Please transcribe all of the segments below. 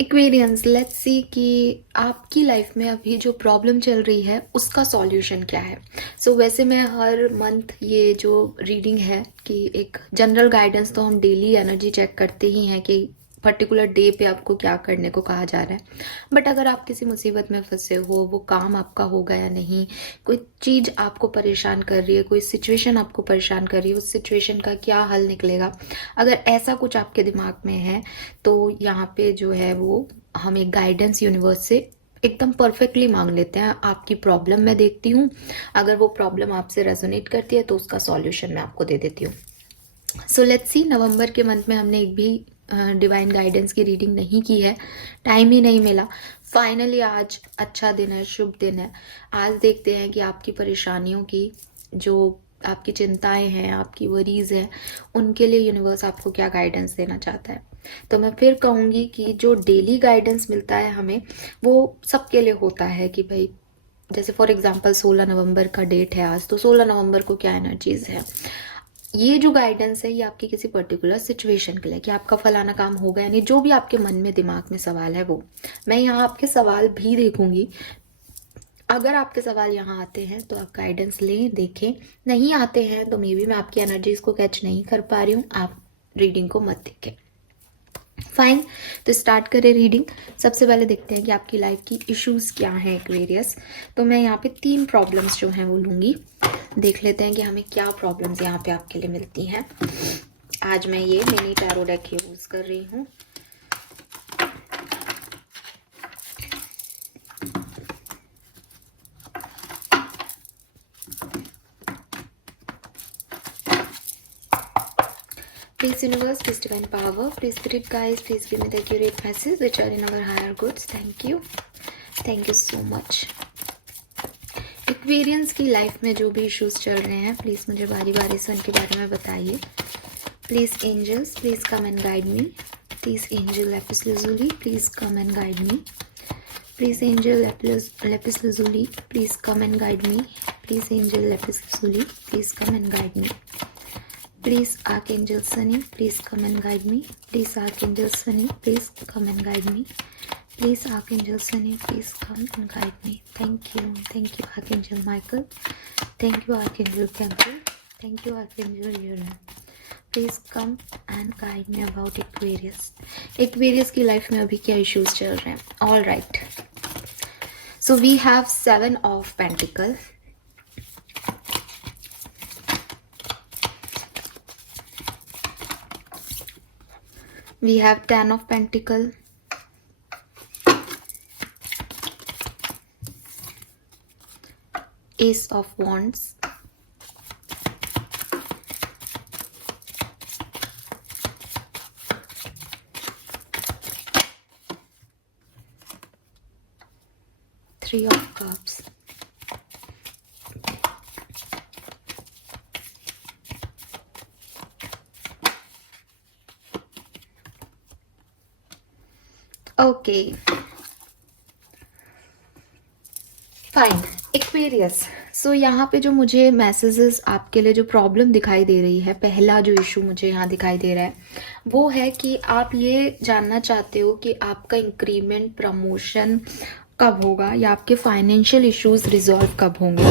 Aquarians, let's see कि आपकी life में अभी जो प्रॉब्लम चल रही है उसका सॉल्यूशन क्या है। वैसे मैं हर मंथ ये जो रीडिंग है कि एक जनरल गाइडेंस तो हम डेली एनर्जी चेक करते ही हैं कि पर्टिकुलर डे पे आपको क्या करने को कहा जा रहा है। बट अगर आप किसी मुसीबत में फंसे हो, वो काम आपका होगा या नहीं, कोई चीज़ आपको परेशान कर रही है, कोई सिचुएशन आपको परेशान कर रही है, उस सिचुएशन का क्या हल निकलेगा, अगर ऐसा कुछ आपके दिमाग में है तो यहाँ पे जो है वो हम एक गाइडेंस यूनिवर्स से एकदम परफेक्टली मांग लेते हैं। आपकी प्रॉब्लम मैं देखती हूँ, अगर वो प्रॉब्लम आपसे रेजोनेट करती है तो उसका सॉल्यूशन मैं आपको दे देती हूँ। लेट्स सी, नवंबर के मंथ में हमने एक भी डिवाइन गाइडेंस की रीडिंग नहीं की है, टाइम ही नहीं मिला। फाइनली आज अच्छा दिन है, शुभ दिन है। आज देखते हैं कि आपकी परेशानियों की, जो आपकी चिंताएं हैं, आपकी वरीज हैं, उनके लिए यूनिवर्स आपको क्या गाइडेंस देना चाहता है। तो मैं फिर कहूँगी कि जो डेली गाइडेंस मिलता है हमें, वो सबके लिए होता है कि भाई, जैसे फॉर एग्जांपल 16 नवंबर का डेट है आज, तो 16 नवंबर को क्या एनर्जीज है। ये जो गाइडेंस है ये आपकी किसी पर्टिकुलर सिचुएशन के लिए, कि आपका फलाना काम होगा, यानी जो भी आपके मन में दिमाग में सवाल है वो। मैं यहाँ आपके सवाल भी देखूंगी, अगर आपके सवाल यहाँ आते हैं तो आप गाइडेंस लें, देखें। नहीं आते हैं तो मे बी मैं आपकी एनर्जीज को कैच नहीं कर पा रही हूँ, आप रीडिंग को मत देखें। फाइन, तो स्टार्ट करें रीडिंग। सबसे पहले देखते हैं कि आपकी लाइफ की इश्यूज क्या हैं एक्वेरियस। तो मैं यहाँ पे 3 प्रॉब्लम्स जो हैं वो लूँगी, देख लेते हैं कि हमें क्या प्रॉब्लम्स यहाँ पे आपके लिए मिलती हैं। आज मैं ये मिनी टैरो डेक यूज कर रही हूँ। Please universe, please divine power, please spirit guides, please give me the accurate message which are in our higher goods. Thank you. Thank you so much. Aquarians की life में जो भी issues चल रहे हैं, प्लीज़ मुझे बारी बारी से उनके बारे में बताइए। Please angels, please come and guide me. Please angel lapis lazuli, please come and guide me. Please angel lapis lazuli, please come and guide me. Please angel lapis lazuli, please come and guide me. Please Archangel Sunny, please come and guide me. Please Archangel Sunny, please come and guide me. Please Archangel Sunny, please come and guide me. Thank you. Thank you Archangel Michael. Thank you Archangel Gabriel. Thank you Archangel Uriel. Please come and guide me about Aquarius. Aquarius की life में अभी क्या issues चल रहे हैं? All right. So we have 7 of Pentacles. We have 10 of Pentacles, Ace of Wands, Three of Cups, okay fine. Aquarius, so यहाँ पे जो मुझे मैसेजेस आपके लिए जो प्रॉब्लम दिखाई दे रही है, पहला जो इशू मुझे यहाँ दिखाई दे रहा है वो है कि आप ये जानना चाहते हो कि आपका इंक्रीमेंट, प्रमोशन कब होगा, या आपके फाइनेंशियल इश्यूज रिजॉल्व कब होंगे।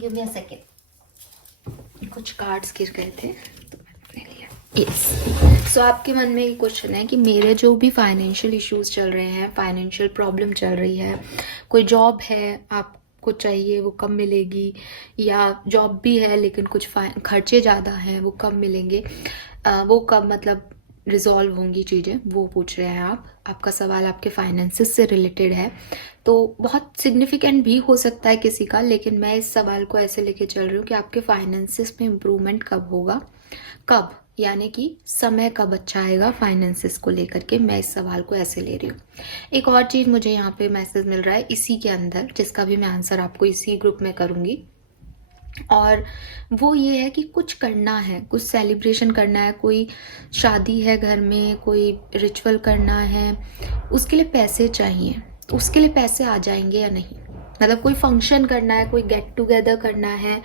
गिव मी अ सेकेंड, कुछ कार्ड्स गिर गए थे तो मैंने लिया। यस, सो आपके मन में ये क्वेश्चन है कि मेरे जो भी फाइनेंशियल इश्यूज चल रहे हैं, फाइनेंशियल प्रॉब्लम चल रही है, कोई जॉब है आपको चाहिए वो कब मिलेगी, या जॉब भी है लेकिन कुछ खर्चे ज़्यादा हैं वो कब मिलेंगे, वो कब मतलब रिजॉल्व होंगी चीज़ें, वो पूछ रहे हैं आप। आपका सवाल आपके फाइनेंसेस से रिलेटेड है, तो बहुत सिग्निफिकेंट भी हो सकता है किसी का, लेकिन मैं इस सवाल को ऐसे लेके चल रही हूँ कि आपके फाइनेंसेस में इम्प्रूवमेंट कब होगा, कब, यानी कि समय कब अच्छा आएगा फाइनेंसेस को लेकर के। मैं इस सवाल को ऐसे ले रही हूँ। एक और चीज़ मुझे यहाँ पे मैसेज मिल रहा है इसी के अंदर, जिसका भी मैं आंसर आपको इसी ग्रुप में करूँगी, और वो ये है कि कुछ करना है, कुछ सेलिब्रेशन करना है, कोई शादी है घर में, कोई रिचुअल करना है, उसके लिए पैसे चाहिए। उसके लिए पैसे आ जाएंगे या नहीं, मतलब कोई फंक्शन करना है, कोई गेट टुगेदर करना है,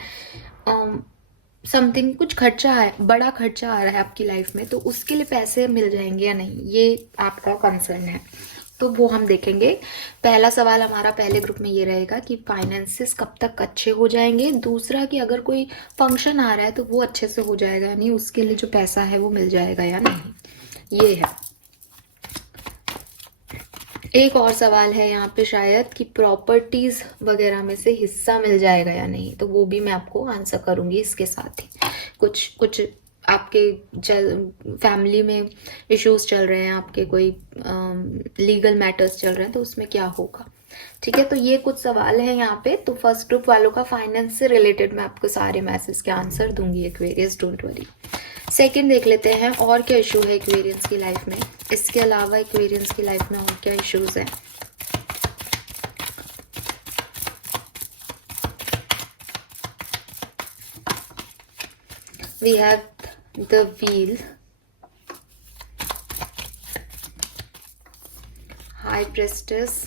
समथिंग कुछ खर्चा है, बड़ा खर्चा आ रहा है आपकी लाइफ में, तो उसके लिए पैसे मिल जाएंगे या नहीं, ये आपका कंसर्न है, तो वो हम देखेंगे। पहला सवाल हमारा पहले ग्रुप में ये रहेगा कि फाइनेंसेस कब तक अच्छे हो जाएंगे। दूसरा कि अगर कोई फंक्शन आ रहा है तो वो अच्छे से हो जाएगा या नहीं, उसके लिए जो पैसा है वो मिल जाएगा या नहीं, ये है। एक और सवाल है यहाँ पे शायद कि प्रॉपर्टीज वगैरह में से हिस्सा मिल जाएगा या नहीं, तो वो भी मैं आपको आंसर करूंगी इसके साथ ही। कुछ कुछ आपके फैमिली में इश्यूज चल रहे हैं, आपके कोई लीगल मैटर्स चल रहे हैं, तो उसमें क्या होगा। ठीक है, तो ये कुछ सवाल है यहाँ पे। तो फर्स्ट ग्रुप वालों का फाइनेंस से रिलेटेड मैं आपको सारे मैसेज के आंसर दूंगी एक्वेरियस, डोंट वरी। सेकंड देख लेते हैं और क्या इशू है एक्वेरियंस की लाइफ में, इसके अलावा एक्वेरियंस की लाइफ में और क्या इश्यूज हैं। We have the wheel, high priestess,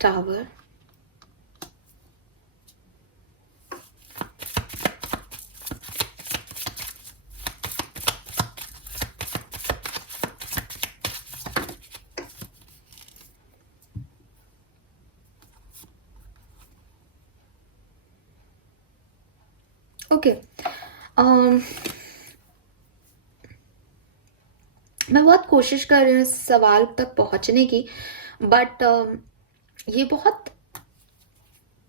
tower, okay. मैं बहुत कोशिश कर रही हूँ इस सवाल तक पहुंचने की, बट ये बहुत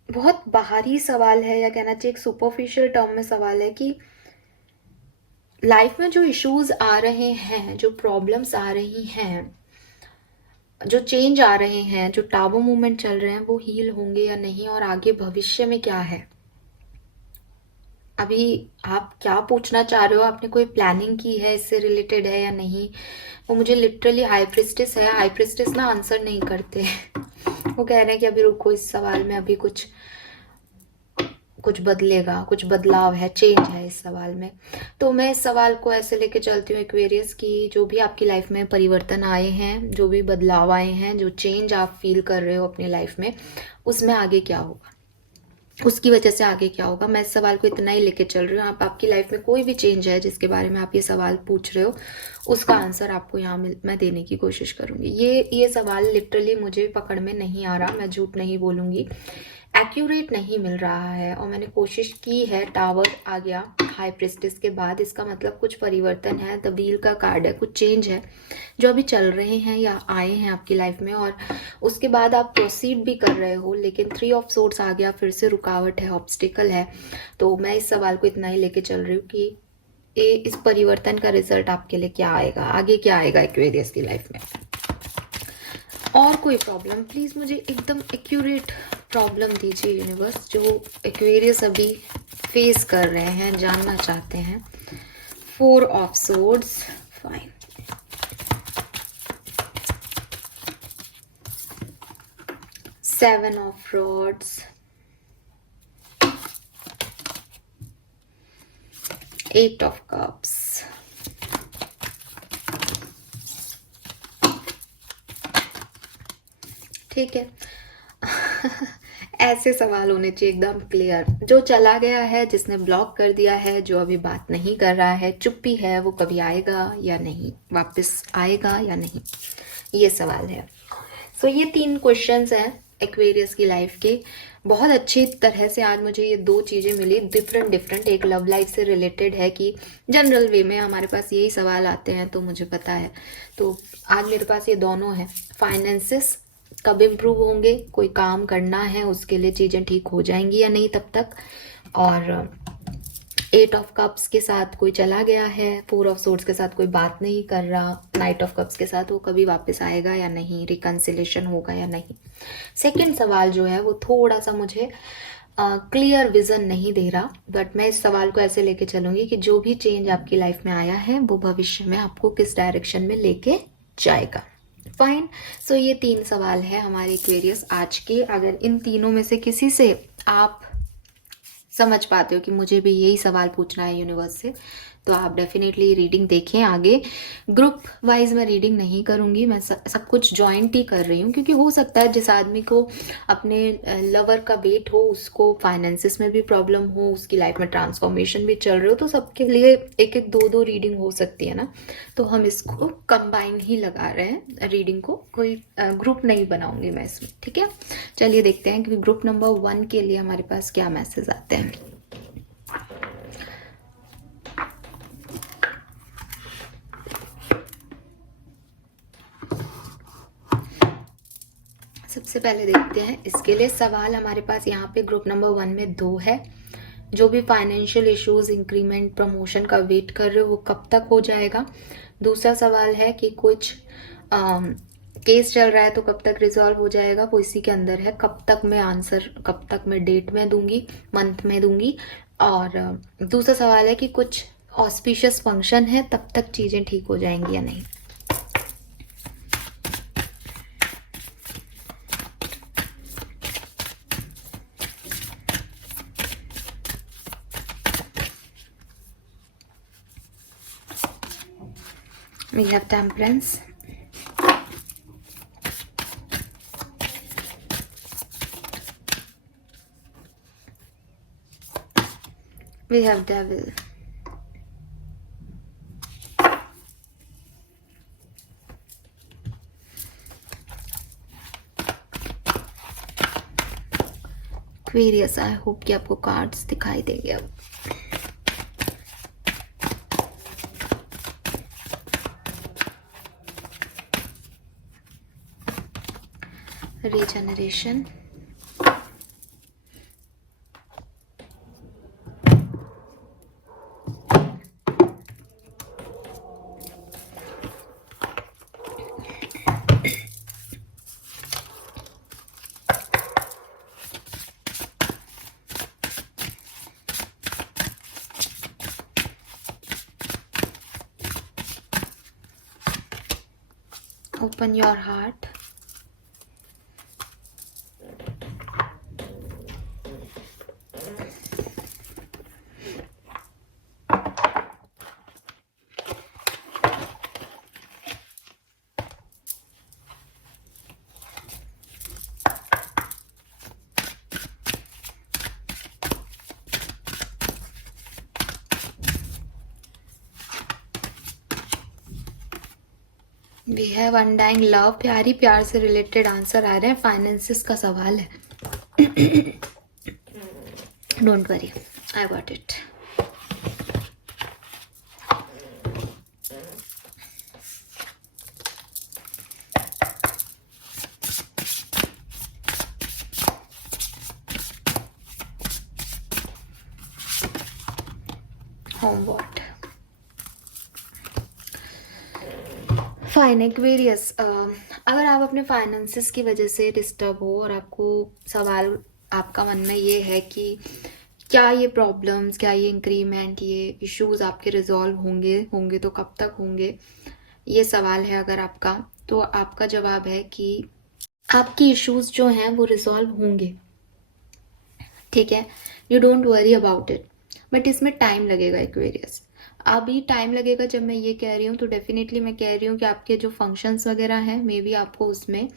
बहुत बाहरी सवाल है, या कहना चाहिए एक सुपरफिशियल टर्म में सवाल है कि लाइफ में जो इश्यूज आ रहे हैं, जो प्रॉब्लम्स आ रही हैं, जो चेंज आ रहे हैं, जो टाबू मूवमेंट चल रहे हैं, वो हील होंगे या नहीं, और आगे भविष्य में क्या है। अभी आप क्या पूछना चाह रहे हो, आपने कोई प्लानिंग की है इससे रिलेटेड है या नहीं, वो मुझे लिटरली हाई प्रिस्टेस है, हाई प्रिस्टेस ना आंसर नहीं करते वो कह रहे हैं कि अभी रुको इस सवाल में, अभी कुछ कुछ बदलेगा, कुछ बदलाव है, चेंज है इस सवाल में। तो मैं इस सवाल को ऐसे लेके चलती हूँ एक्वेरियस की जो भी आपकी लाइफ में परिवर्तन आए हैं, जो भी बदलाव आए हैं, जो चेंज आप फील कर रहे हो अपनी लाइफ में, उसमें आगे क्या होगा, उसकी वजह से आगे क्या होगा। मैं इस सवाल को इतना ही लेके चल रही हूँ। आप आपकी लाइफ में कोई भी चेंज है जिसके बारे में आप ये सवाल पूछ रहे हो, उसका आंसर आपको यहाँ मैं देने की कोशिश करूंगी। ये सवाल लिटरली मुझे पकड़ में नहीं आ रहा, मैं झूठ नहीं बोलूंगी, एक्यूरेट नहीं मिल रहा है, और मैंने कोशिश की है। टावर आ गया हाई प्रेस्टिस के बाद, इसका मतलब कुछ परिवर्तन है, द व्हील का कार्ड है, कुछ चेंज है जो अभी चल रहे हैं या आए हैं आपकी लाइफ में, और उसके बाद आप प्रोसीड भी कर रहे हो, लेकिन 3 ऑफ सोर्ड्स आ गया, फिर से रुकावट है, ऑब्स्टिकल है। तो मैं इस सवाल को इतना ही लेके चल रही हूँ कि इस परिवर्तन का रिजल्ट आपके लिए क्या आएगा, आगे क्या आएगा एक्वेरियस की लाइफ में। और कोई प्रॉब्लम, प्लीज मुझे एकदम एक्यूरेट प्रॉब्लम दीजिए यूनिवर्स, जो एक्वेरियस अभी फेस कर रहे हैं, जानना चाहते हैं। 4 of swords, fine. 7 of rods, 8 of cups, ठीक है ऐसे सवाल होने चाहिए एकदम क्लियर। जो चला गया है, जिसने ब्लॉक कर दिया है, जो अभी बात नहीं कर रहा है, चुप्पी है, वो कभी आएगा या नहीं, वापस आएगा या नहीं, ये सवाल है। सो ये 3 क्वेश्चंस हैं एक्वेरियस की लाइफ के। बहुत अच्छी तरह से आज मुझे ये 2 चीजें मिली, डिफरेंट। एक लव लाइफ से रिलेटेड है कि जनरल वे में हमारे पास यही सवाल आते हैं, तो मुझे पता है, तो आज मेरे पास ये दोनों है। फाइनेंसेस कब इम्प्रूव होंगे, कोई काम करना है, उसके लिए चीजें ठीक हो जाएंगी या नहीं तब तक, और 8 ऑफ कप्स के साथ कोई चला गया है, 4 ऑफ सोर्ड्स के साथ कोई बात नहीं कर रहा, नाइट ऑफ कप्स के साथ वो कभी वापस आएगा या नहीं, रिकंसिलेशन होगा या नहीं। सेकंड सवाल जो है वो थोड़ा सा मुझे क्लियर विजन नहीं दे रहा, बट मैं इस सवाल को ऐसे लेके चलूंगी कि जो भी चेंज आपकी लाइफ में आया है वो भविष्य में आपको किस डायरेक्शन में लेके जाएगा। फाइन। सो ये 3 सवाल है हमारे एक्वेरियस आज के। अगर इन तीनों में से किसी से आप समझ पाते हो कि मुझे भी यही सवाल पूछना है यूनिवर्स से, तो आप डेफिनेटली रीडिंग देखें आगे। ग्रुप वाइज मैं रीडिंग नहीं करूँगी, मैं सब कुछ जॉइंट ही कर रही हूँ, क्योंकि हो सकता है जिस आदमी को अपने लवर का वेट हो, उसको फाइनेंसिस में भी प्रॉब्लम हो, उसकी लाइफ में ट्रांसफॉर्मेशन भी चल रही हो, तो सबके लिए एक एक दो दो रीडिंग हो सकती है ना। तो हम इसको कंबाइन ही लगा रहे हैं रीडिंग को, कोई ग्रुप नहीं बनाऊंगी मैं इसमें, ठीक है। चलिए देखते हैं कि ग्रुप नंबर 1 के लिए हमारे पास क्या मैसेज आते हैं। सबसे पहले देखते हैं इसके लिए सवाल हमारे पास यहाँ पे ग्रुप नंबर 1 में 2 है। जो भी फाइनेंशियल इश्यूज, इंक्रीमेंट, प्रमोशन का वेट कर रहे हो वो कब तक हो जाएगा। दूसरा सवाल है कि कुछ केस चल रहा है तो कब तक रिजॉल्व हो जाएगा, वो इसी के अंदर है। कब तक मैं आंसर, कब तक मैं डेट में दूंगी, मंथ में दूंगी। और दूसरा सवाल है कि कुछ ऑस्पिशियस फंक्शन है तब तक चीज़ें ठीक हो जाएंगी या नहीं। We have Temperance. We have Devil. Aquarius. I hope कि आपको कार्ड्स दिखाई देंगे अब। Regeneration. Open your heart. We have undying love. प्यारी प्यार से रिलेटेड आंसर आ रहे हैं। फाइनेंसिस का सवाल है। Don't worry, I got it. Homework. Fine Aquarius, अगर आप अपने फाइनेंसिस की वजह से डिस्टर्ब हो और आपको सवाल आपका मन में ये है कि क्या ये प्रॉब्लम्स, क्या ये इंक्रीमेंट, ये इश्यूज आपके रिजॉल्व होंगे तो कब तक होंगे, ये सवाल है अगर आपका, तो आपका जवाब है कि आपकी इश्यूज जो हैं वो रिजॉल्व होंगे, ठीक है। You don't worry about it, but इसमें टाइम लगेगा एक्वेरियस। अभी टाइम लगेगा जब मैं ये कह रही हूँ, तो डेफिनेटली मैं कह रही हूँ कि आपके जो फंक्शंस वगैरह हैं, मे बी आपको उसमें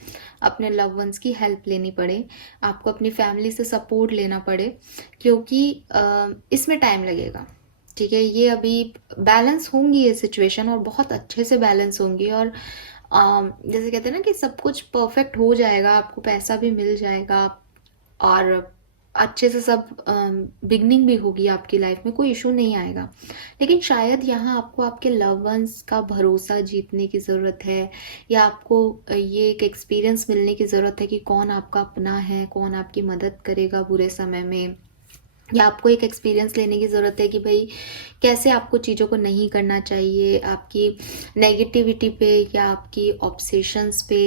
अपने लव वंस की हेल्प लेनी पड़े, आपको अपनी फैमिली से सपोर्ट लेना पड़े, क्योंकि इसमें टाइम लगेगा, ठीक है। ये अभी बैलेंस होंगी ये सिचुएशन, और बहुत अच्छे से बैलेंस होंगी। और जैसे कहते हैं ना कि सब कुछ परफेक्ट हो जाएगा, आपको पैसा भी मिल जाएगा और अच्छे से सब बिगनिंग भी होगी आपकी लाइफ में, कोई इशू नहीं आएगा। लेकिन शायद यहाँ आपको आपके लव वंस का भरोसा जीतने की ज़रूरत है, या आपको ये एक एक्सपीरियंस मिलने की ज़रूरत है कि कौन आपका अपना है, कौन आपकी मदद करेगा बुरे समय में, या आपको एक एक्सपीरियंस लेने की ज़रूरत है कि भाई कैसे आपको चीज़ों को नहीं करना चाहिए, आपकी नेगेटिविटी पे या आपकी ऑब्सेशंस पे,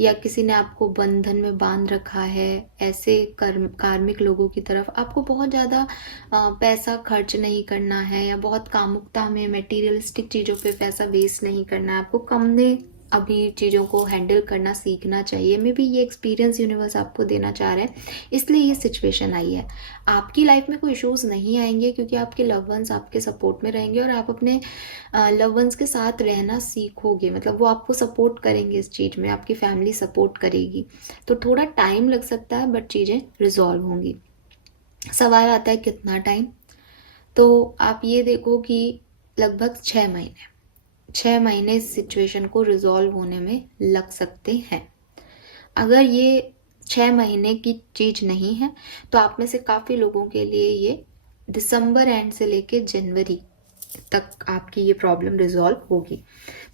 या किसी ने आपको बंधन में बांध रखा है, ऐसे कार्मिक लोगों की तरफ आपको बहुत ज़्यादा पैसा खर्च नहीं करना है, या बहुत कामुकता में मटेरियलिस्टिक चीज़ों पे पैसा वेस्ट नहीं करना है, आपको अभी चीज़ों को हैंडल करना सीखना चाहिए। मे बी ये एक्सपीरियंस यूनिवर्स आपको देना चाह रहा है, इसलिए ये सिचुएशन आई है। आपकी लाइफ में कोई इश्यूज नहीं आएंगे क्योंकि आपके लव वंस आपके सपोर्ट में रहेंगे और आप अपने लव वंस के साथ रहना सीखोगे। मतलब वो आपको सपोर्ट करेंगे इस चीज़ में, आपकी फैमिली सपोर्ट करेगी। तो थोड़ा टाइम लग सकता है बट चीज़ें रिजॉल्व होंगी। सवाल आता है कितना टाइम, तो आप ये देखो कि लगभग 6 महीने, 6 महीने इस सिचुएशन को रिजॉल्व होने में लग सकते हैं। अगर ये 6 महीने की चीज़ नहीं है तो आप में से काफ़ी लोगों के लिए ये दिसंबर एंड से लेके जनवरी तक आपकी ये प्रॉब्लम रिजॉल्व होगी।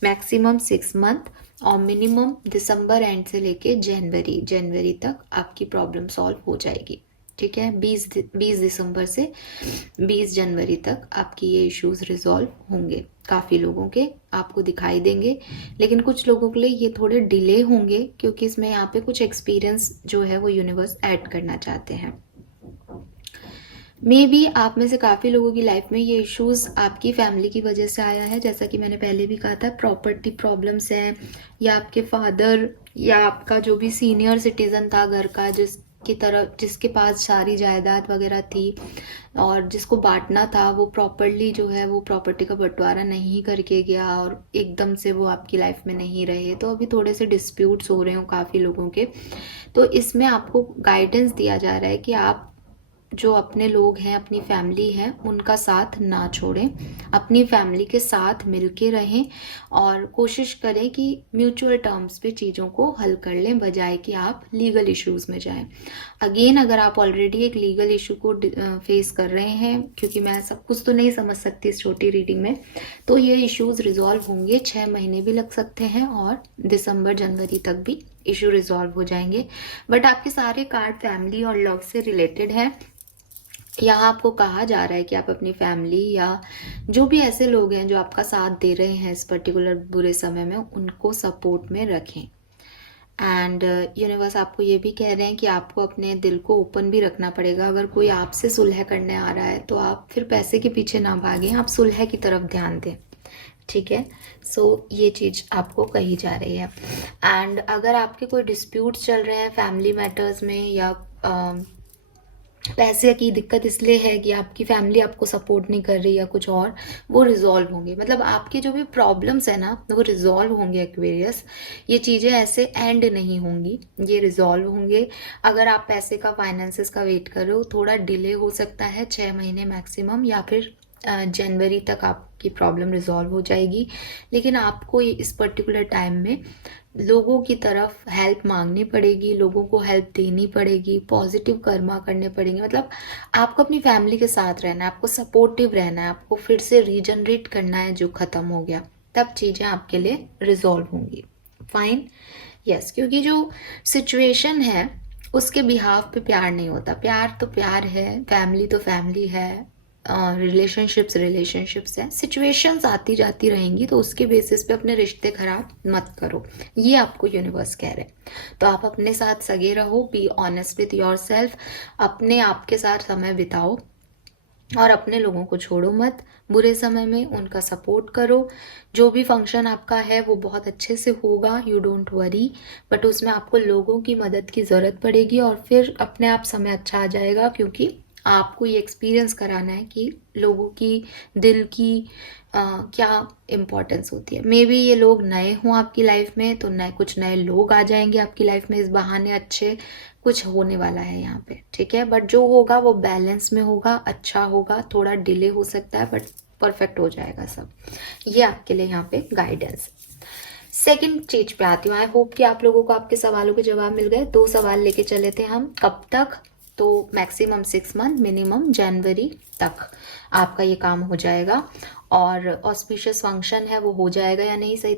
मैक्सिमम 6 मंथ और मिनिमम दिसंबर एंड से लेके जनवरी तक आपकी प्रॉब्लम सॉल्व हो जाएगी। ठीक है, 20 दिसंबर से 20 जनवरी तक आपकी ये इश्यूज रिजॉल्व होंगे। काफ़ी लोगों के आपको दिखाई देंगे, लेकिन कुछ लोगों के लिए ये थोड़े डिले होंगे क्योंकि इसमें यहाँ पे कुछ एक्सपीरियंस जो है वो यूनिवर्स ऐड करना चाहते हैं। मे बी आप में से काफ़ी लोगों की लाइफ में ये इश्यूज आपकी फैमिली की वजह से आया है। जैसा कि मैंने पहले भी कहा था, प्रॉपर्टी प्रॉब्लम्स हैं, या आपके फादर या आपका जो भी सीनियर सिटीज़न था घर का, जिसके पास सारी जायदाद वगैरह थी और जिसको बांटना था, वो प्रॉपरली जो है वो प्रॉपर्टी का बंटवारा नहीं करके गया और एकदम से वो आपकी लाइफ में नहीं रहे। तो अभी थोड़े से डिस्प्यूट्स हो रहे हो काफ़ी लोगों के। तो इसमें आपको गाइडेंस दिया जा रहा है कि आप जो अपने लोग हैं, अपनी फैमिली है, उनका साथ ना छोड़ें, अपनी फैमिली के साथ मिलके रहें और कोशिश करें कि म्यूचुअल टर्म्स पे चीज़ों को हल कर लें, बजाय कि आप लीगल इश्यूज में जाएं। अगेन, अगर आप ऑलरेडी एक लीगल इशू को फेस कर रहे हैं, क्योंकि मैं सब कुछ तो नहीं समझ सकती इस छोटी रीडिंग में, तो ये इश्यूज रिजॉल्व होंगे। 6 महीने भी लग सकते हैं और दिसंबर जनवरी तक भी इशू रिजॉल्व हो जाएंगे। बट आपके सारे कार्ड फैमिली और लव से रिलेटेड है। यहाँ आपको कहा जा रहा है कि आप अपनी फैमिली या जो भी ऐसे लोग हैं जो आपका साथ दे रहे हैं इस पर्टिकुलर बुरे समय में, उनको सपोर्ट में रखें। एंड यूनिवर्स आपको ये भी कह रहे हैं कि आपको अपने दिल को ओपन भी रखना पड़ेगा। अगर कोई आपसे सुलह करने आ रहा है तो आप फिर पैसे के पीछे ना भागें, आप सुलह की तरफ ध्यान दें। ठीक है, सो ये चीज़ आपको कही जा रही है। एंड अगर आपके कोई डिस्प्यूट्स चल रहे हैं फैमिली मैटर्स में, या पैसे की दिक्कत इसलिए है कि आपकी फैमिली आपको सपोर्ट नहीं कर रही या कुछ और, वो रिजॉल्व होंगे। मतलब आपके जो भी प्रॉब्लम्स है ना, वो रिजॉल्व होंगे एक्वेरियस। ये चीज़ें ऐसे एंड नहीं होंगी, ये रिजॉल्व होंगे। अगर आप पैसे का, फाइनेंसेस का वेट कर रहे हो, थोड़ा डिले हो सकता है, 6 महीने मैक्सिमम, या फिर जनवरी तक आपकी प्रॉब्लम रिजॉल्व हो जाएगी। लेकिन आपको इस पर्टिकुलर टाइम में लोगों की तरफ हेल्प मांगनी पड़ेगी, लोगों को हेल्प देनी पड़ेगी, पॉजिटिव कर्मा करने पड़ेंगे। मतलब आपको अपनी फैमिली के साथ रहना है, आपको सपोर्टिव रहना है, आपको फिर से रीजनरेट करना है जो ख़त्म हो गया, तब चीज़ें आपके लिए रिजॉल्व होंगी। फाइन, यस, क्योंकि जो सिचुएशन है उसके बिहाफ पे प्यार नहीं होता। प्यार तो प्यार है, फैमिली तो फैमिली है, रिलेशनशिप्स हैं। सिचुएशंस आती जाती रहेंगी, तो उसके बेसिस पे अपने रिश्ते खराब मत करो, ये आपको यूनिवर्स कह रहे हैं। तो आप अपने साथ सगे रहो, be honest with your self, अपने आप के साथ समय बिताओ और अपने लोगों को छोड़ो मत। बुरे समय में उनका सपोर्ट करो। जो भी फंक्शन आपका है वो बहुत अच्छे से होगा, यू डोंट वरी। बट उसमें आपको लोगों की मदद की ज़रूरत पड़ेगी और फिर अपने आप समय अच्छा आ जाएगा, क्योंकि आपको ये एक्सपीरियंस कराना है कि लोगों की दिल की क्या इम्पोर्टेंस होती है। मे बी ये लोग नए हों आपकी लाइफ में, तो कुछ नए लोग आ जाएंगे आपकी लाइफ में इस बहाने, अच्छे कुछ होने वाला है यहाँ पे। ठीक है, बट जो होगा वो बैलेंस में होगा, अच्छा होगा। थोड़ा डिले हो सकता है बट परफेक्ट हो जाएगा सब। ये आपके लिए यहाँ पे गाइडेंस। सेकंड चीज पे आती हूँ। आई होप कि आप लोगों को आपके सवालों के जवाब मिल गए। 2 सवाल लेके चले थे हम, कब तक, तो मैक्सिमम 6 मंथ, मिनिमम जनवरी तक आपका ये काम हो जाएगा। और ऑस्पिशियस फंक्शन है वो हो जाएगा या नहीं, सही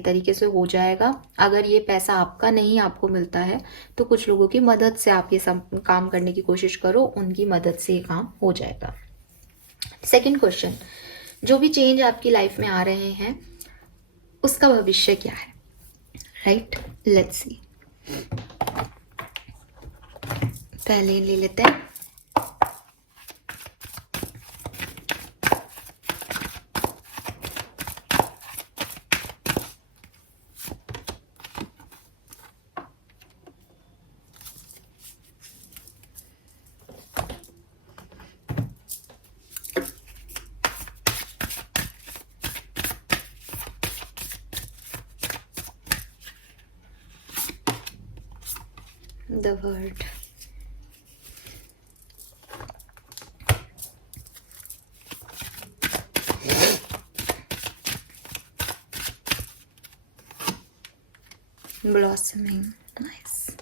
तरीके से हो जाएगा। अगर ये पैसा आपका नहीं आपको मिलता है तो कुछ लोगों की मदद से आप ये सब काम करने की कोशिश करो, उनकी मदद से ये काम हो जाएगा। सेकंड क्वेश्चन, जो भी चेंज आपकी लाइफ में आ रहे हैं उसका भविष्य क्या है, राइट? Let's see. पहले ले लेते हैं। the word. Blossoming. Nice.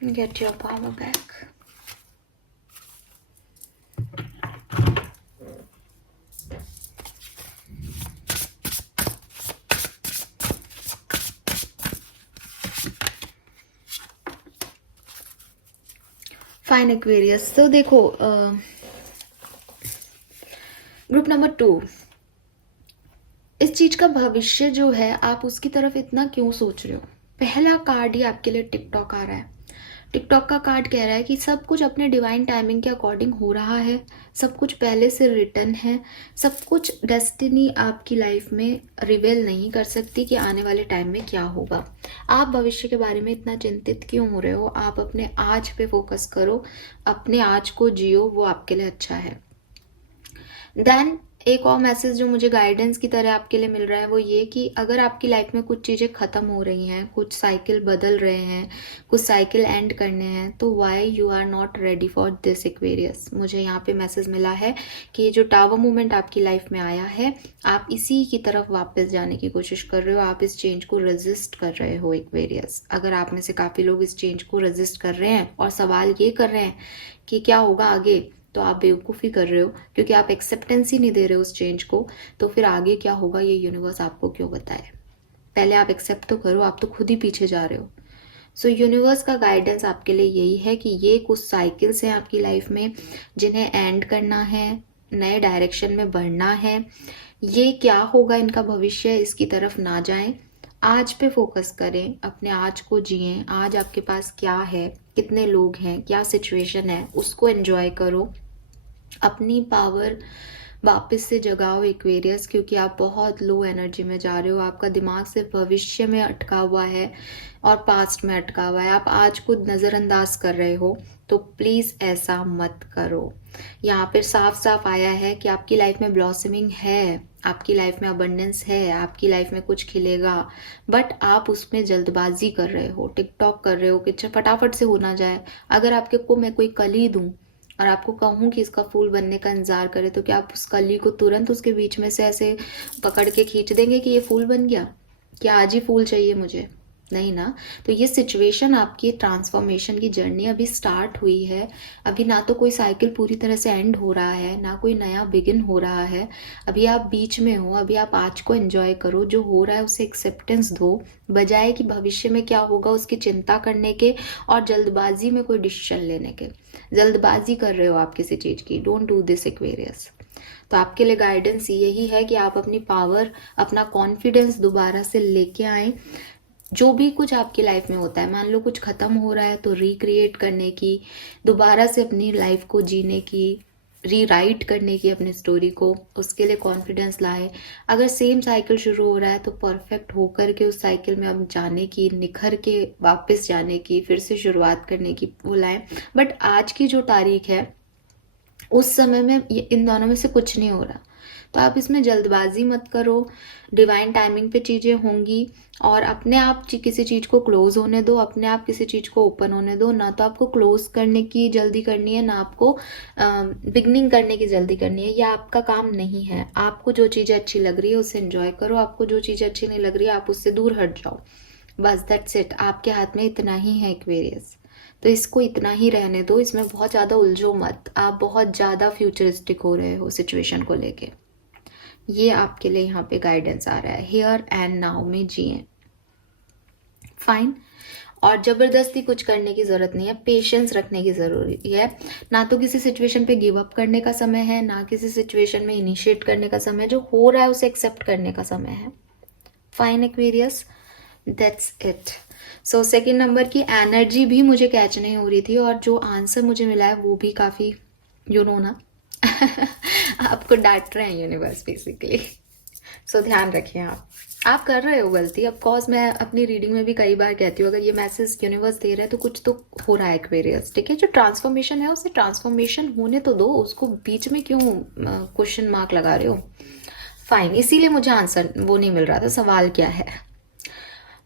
Get your power back. Fine Aquarius. तो देखो ग्रुप नंबर 2, इस चीज का भविष्य जो है आप उसकी तरफ इतना क्यों सोच रहे हो. पहला कार्ड ही आपके लिए टिकटॉक आ रहा है. टिकटॉक का कार्ड कह रहा है कि सब कुछ अपने डिवाइन टाइमिंग के अकॉर्डिंग हो रहा है, सब कुछ पहले से रिटन है, सब कुछ डेस्टिनी आपकी लाइफ में रिवेल नहीं कर सकती कि आने वाले टाइम में क्या होगा. आप भविष्य के बारे में इतना चिंतित क्यों हो रहे हो. आप अपने आज पे फोकस करो, अपने आज को जियो, वो आपके लिए अच्छा है. देन एक और मैसेज जो मुझे गाइडेंस की तरह आपके लिए मिल रहा है वो ये कि अगर आपकी लाइफ में कुछ चीज़ें ख़त्म हो रही हैं, कुछ साइकिल बदल रहे हैं, कुछ साइकिल एंड करने हैं, तो why you are not ready for this Aquarius. मुझे यहाँ पे मैसेज मिला है कि ये जो टावर मूवमेंट आपकी लाइफ में आया है, आप इसी की तरफ वापस जाने की कोशिश कर रहे हो. आप इस चेंज को रेजिस्ट कर रहे हो एक्वेरियस. अगर आप में से काफ़ी लोग इस चेंज को रेजिस्ट कर रहे हैं और सवाल ये कर रहे हैं कि क्या होगा आगे, तो आप बेवकूफ़ी कर रहे हो क्योंकि आप एक्सेप्टेंस ही नहीं दे रहे हो उस चेंज को. तो फिर आगे क्या होगा ये यूनिवर्स आपको क्यों बताए. पहले आप एक्सेप्ट तो करो, आप तो खुद ही पीछे जा रहे हो. सो यूनिवर्स का गाइडेंस आपके लिए यही है कि ये कुछ साइकिल्स हैं आपकी लाइफ में जिन्हें एंड करना है, नए डायरेक्शन में बढ़ना है. ये क्या होगा इनका भविष्य, इसकी तरफ ना जाएं. आज पे फोकस करें, अपने आज को जिएं. आज आपके पास क्या है, कितने लोग हैं, क्या सिचुएशन है, उसको एंजॉय करो. अपनी पावर वापस से जगाओ एक्वेरियस, क्योंकि आप बहुत लो एनर्जी में जा रहे हो. आपका दिमाग सिर्फ भविष्य में अटका हुआ है और पास्ट में अटका हुआ है. आप आज को नज़रअंदाज कर रहे हो, तो प्लीज़ ऐसा मत करो. यहाँ पर साफ साफ आया है कि आपकी लाइफ में ब्लॉसमिंग है, आपकी लाइफ में अबंडेंस है, आपकी लाइफ में कुछ खिलेगा, बट आप उसमें जल्दबाजी कर रहे हो, टिकटॉक कर रहे हो कि फटाफट से हो ना जाए. अगर आपके को मैं कोई कली दूँ और आपको कहूँ कि इसका फूल बनने का इंतजार करे, तो क्या आप उस कली को तुरंत उसके बीच में से ऐसे पकड़ के खींच देंगे कि ये फूल बन गया. क्या आज ही फूल चाहिए मुझे, नहीं ना. तो ये सिचुएशन आपकी ट्रांसफॉर्मेशन की जर्नी अभी स्टार्ट हुई है. अभी ना तो कोई साइकिल पूरी तरह से एंड हो रहा है, ना कोई नया बिगिन हो रहा है. अभी आप बीच में हो. अभी आप आज को एंजॉय करो, जो हो रहा है उसे एक्सेप्टेंस दो, बजाय कि भविष्य में क्या होगा उसकी चिंता करने के और जल्दबाजी में कोई डिसीजन लेने के. जल्दबाजी कर रहे हो आप किसी चीज़ की. Don't do this Aquarius. तो आपके लिए गाइडेंस यही है कि आप अपनी पावर, अपना कॉन्फिडेंस दोबारा से लेके आएं. जो भी कुछ आपकी लाइफ में होता है, मान लो कुछ खत्म हो रहा है, तो रिक्रिएट करने की, दोबारा से अपनी लाइफ को जीने की, रीराइट करने की अपनी स्टोरी को, उसके लिए कॉन्फिडेंस लाए. अगर सेम साइकिल शुरू हो रहा है तो परफेक्ट होकर के उस साइकिल में अब जाने की, निखर के वापस जाने की, फिर से शुरुआत करने की वो लाएं. बट आज की जो तारीख है उस समय में इन दोनों में से कुछ नहीं हो रहा. तो आप इसमें जल्दबाजी मत करो. डिवाइन टाइमिंग पे चीज़ें होंगी और अपने आप किसी चीज़ को क्लोज होने दो, अपने आप किसी चीज़ को ओपन होने दो. ना तो आपको क्लोज करने की जल्दी करनी है, ना आपको बिगनिंग करने की जल्दी करनी है. यह आपका काम नहीं है. आपको जो चीज़ें अच्छी लग रही है उसे एंजॉय करो. आपको जो चीज़ें अच्छी नहीं लग रही है आप उससे दूर हट जाओ. बस दैट्स इट. आपके हाथ में इतना ही है एक्वेरियस. तो इसको इतना ही रहने दो. इसमें बहुत ज़्यादा उलझो मत. आप बहुत ज़्यादा फ्यूचरिस्टिक हो रहे हो सिचुएशन को लेके. ये आपके लिए यहाँ पे गाइडेंस आ रहा है. हियर एंड नाउ में जिए. फाइन. और ज़बरदस्ती कुछ करने की ज़रूरत नहीं है. पेशेंस रखने की ज़रूरी है. ना तो किसी सिचुएशन पे गिव अप करने का समय है, ना किसी सिचुएशन में इनिशिएट करने का समय. जो हो रहा है उसे एक्सेप्ट करने का समय है. Fine Aquarius, that's it. So second number की एनर्जी भी मुझे कैच नहीं हो रही थी और जो आंसर मुझे मिला है वो भी काफ़ी यू नो ना आपको डांट रहे हैं यूनिवर्स बेसिकली. सो ध्यान रखिए आप कर रहे हो गलती। ऑफ कोर्स मैं अपनी रीडिंग में भी कई बार कहती हूँ, अगर ये मैसेज यूनिवर्स दे रहा है तो कुछ तो हो रहा है एक्वेरियस, ठीक है। जो ट्रांसफॉर्मेशन है उसे ट्रांसफॉर्मेशन होने तो दो, उसको बीच में क्यों क्वेश्चन मार्क लगा रहे हो। फाइन, इसीलिए मुझे आंसर वो नहीं मिल रहा था, सवाल क्या है।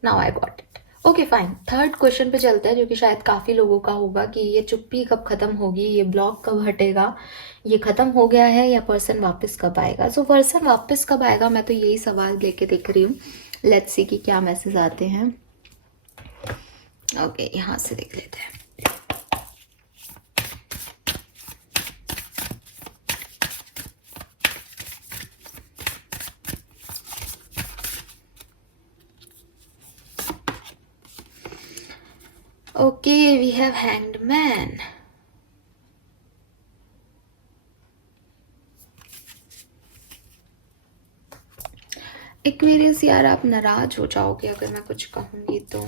Now I got it. Okay fine, third question पे चलते हैं, जो कि शायद काफ़ी लोगों का होगा कि ये चुप्पी कब खत्म होगी, ये ब्लॉक कब हटेगा, ये खत्म हो गया है या पर्सन वापस कब आएगा। सो पर्सन वापस कब आएगा, मैं तो यही सवाल लेके देख रही हूँ। लेट्स सी कि क्या मैसेज आते हैं। ओके, यहाँ से देख लेते हैं। Okay, we have hanged man. Aquarius यार, आप नाराज हो जाओगे अगर मैं कुछ कहूँगी तो।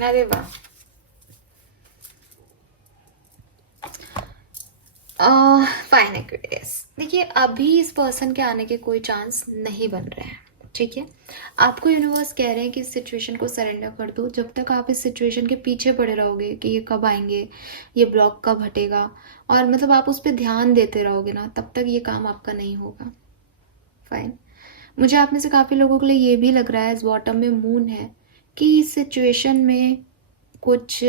अरे वाह, फाइन एक्वेरियस। देखिए, अभी इस पर्सन के आने के कोई चांस नहीं बन रहे हैं, ठीक है। आपको यूनिवर्स कह रहे हैं कि इस सिचुएशन को सरेंडर कर दो। जब तक आप इस सिचुएशन के पीछे पड़े रहोगे कि ये कब आएंगे, ये ब्लॉक कब हटेगा, और मतलब आप उस पर ध्यान देते रहोगे ना, तब तक ये काम आपका नहीं होगा। फाइन, मुझे आप में से काफ़ी लोगों के लिए ये भी लग रहा है, इस बॉटम में मून है, कि इस सिचुएशन में कुछ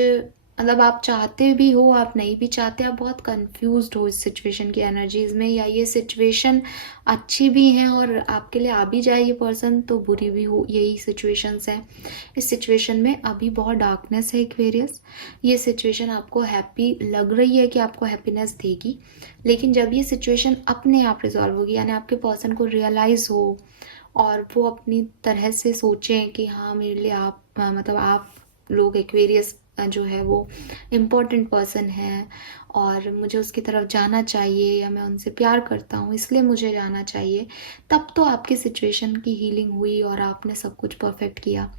मतलब आप चाहते भी हो, आप नहीं भी चाहते, आप बहुत कंफ्यूज्ड हो इस सिचुएशन की एनर्जीज में, या ये सिचुएशन अच्छी भी है और आपके लिए आ भी जाए ये पर्सन तो बुरी भी हो, यही सिचुएशंस हैं। इस सिचुएशन में अभी बहुत डार्कनेस है एक्वेरियस। ये सिचुएशन आपको हैप्पी लग रही है कि आपको हैप्पीनेस देगी, लेकिन जब ये सिचुएशन अपने आप रिजॉल्व होगी, यानी आपके पर्सन को रियलाइज़ हो और वो अपनी तरह से सोचें कि हाँ मेरे लिए आप मतलब आप लोग एक्वेरियस जो है वो इम्पोर्टेंट पर्सन है और मुझे उसकी तरफ जाना चाहिए, या मैं उनसे प्यार करता हूँ इसलिए मुझे जाना चाहिए, तब तो आपकी सिचुएशन की हीलिंग हुई और आपने सब कुछ परफेक्ट किया।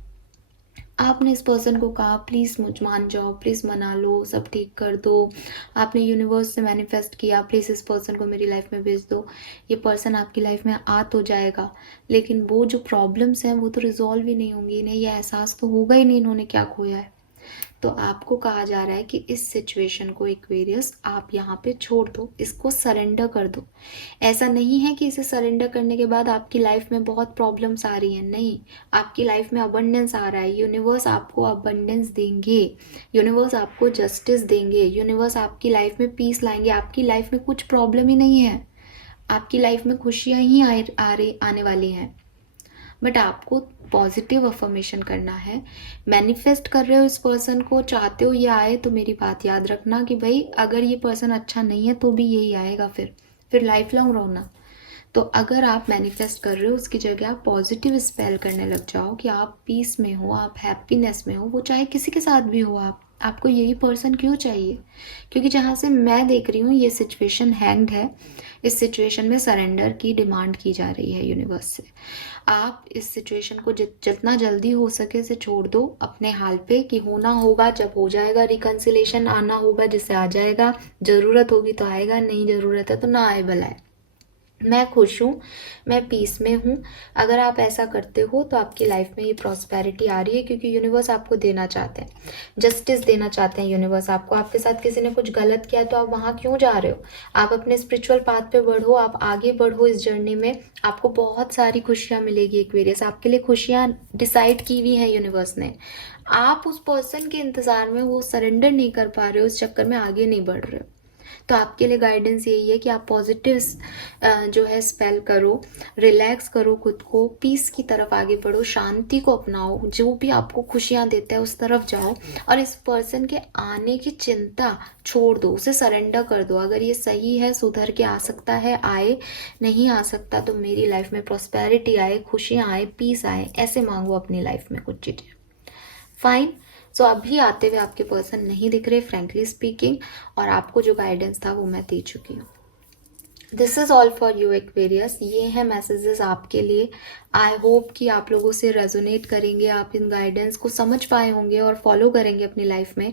आपने इस पर्सन को कहा प्लीज़ मुझ मान जाओ, प्लीज़ मना लो, सब ठीक कर दो। आपने यूनिवर्स से मैनिफेस्ट किया प्लीज़ इस पर्सन को मेरी लाइफ में भेज दो, ये पर्सन आपकी लाइफ में आ तो जाएगा, लेकिन वो जो प्रॉब्लम्स हैं वो तो रिजॉल्व ही नहीं होंगी, इन्हें ये एहसास तो होगा ही नहीं इन्होंने क्या खोया है। तो आपको कहा जा रहा है कि इस सिचुएशन को एक्वेरियस आप यहाँ पे छोड़ दो, इसको सरेंडर कर दो। ऐसा नहीं है कि इसे सरेंडर करने के बाद आपकी लाइफ में बहुत प्रॉब्लम्स आ रही हैं, नहीं, आपकी लाइफ में अबंडेंस आ रहा है। यूनिवर्स आपको अबंडेंस देंगे, यूनिवर्स आपको जस्टिस देंगे, यूनिवर्स आपकी लाइफ में पीस लाएंगे। आपकी लाइफ में कुछ प्रॉब्लम ही नहीं है, आपकी लाइफ में खुशियाँ ही आने वाली हैं। बट आपको पॉजिटिव अफर्मेशन करना है, मैनिफेस्ट कर रहे हो इस पर्सन को, चाहते हो ये आए, तो मेरी बात याद रखना कि भाई अगर ये पर्सन अच्छा नहीं है तो भी यही आएगा, फिर लाइफ लॉन्ग रहो ना। तो अगर आप मैनिफेस्ट कर रहे हो उसकी जगह आप पॉजिटिव स्पेल करने लग जाओ कि आप पीस में हो, आप हैप्पीनेस में हो, वो चाहे किसी के साथ भी हो। आपको यही पर्सन क्यों चाहिए, क्योंकि जहाँ से मैं देख रही हूँ ये सिचुएशन हैंग्ड है। इस सिचुएशन में सरेंडर की डिमांड की जा रही है यूनिवर्स से। आप इस सिचुएशन को जितना जल्दी हो सके इसे छोड़ दो अपने हाल पे, कि होना होगा जब हो जाएगा रिकन्सिलेशन, आना होगा जिससे आ जाएगा, ज़रूरत होगी तो आएगा, नहीं ज़रूरत है तो ना आए भला है। मैं खुश हूँ, मैं पीस में हूँ। अगर आप ऐसा करते हो तो आपकी लाइफ में ये प्रॉस्पेरिटी आ रही है, क्योंकि यूनिवर्स आपको देना चाहते हैं, जस्टिस देना चाहते हैं यूनिवर्स आपको। आपके साथ किसी ने कुछ गलत किया तो आप वहाँ क्यों जा रहे हो? आप अपने स्पिरिचुअल पाथ पे बढ़ो, आप आगे बढ़ो इस जर्नी में, आपको बहुत सारी खुशियाँ मिलेगी। एक्वेरियस, आपके लिए खुशियाँ डिसाइड की हुई है यूनिवर्स ने। आप उस पर्सन के इंतज़ार में वो सरेंडर नहीं कर पा रहे हो, उस चक्कर में आगे नहीं बढ़ रहे हो। तो आपके लिए गाइडेंस यही है कि आप पॉजिटिव जो है स्पेल करो, रिलैक्स करो खुद को, पीस की तरफ आगे बढ़ो, शांति को अपनाओ, जो भी आपको खुशियाँ देता है उस तरफ जाओ, और इस पर्सन के आने की चिंता छोड़ दो, उसे सरेंडर कर दो। अगर ये सही है, सुधर के आ सकता है आए, नहीं आ सकता तो मेरी लाइफ में प्रॉस्पेरिटी आए, खुशियाँ आए, पीस आए, ऐसे मांगो अपनी लाइफ में कुछ चीज़ें। फाइन। सो अभी आते हुए आपके पर्सन नहीं दिख रहे, फ्रेंकली स्पीकिंग, और आपको जो गाइडेंस था वो मैं दे चुकी हूँ। This is all for you Aquarius. ये है मैसेजेस आपके लिए। आई होप कि आप लोगों से रेजोनेट करेंगे, आप इन गाइडेंस को समझ पाए होंगे और फॉलो करेंगे अपनी लाइफ में।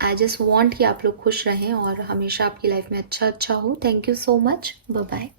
आई जस्ट वॉन्ट कि आप लोग खुश रहें और हमेशा आपकी लाइफ में अच्छा अच्छा हो। Thank you so much. Bye bye.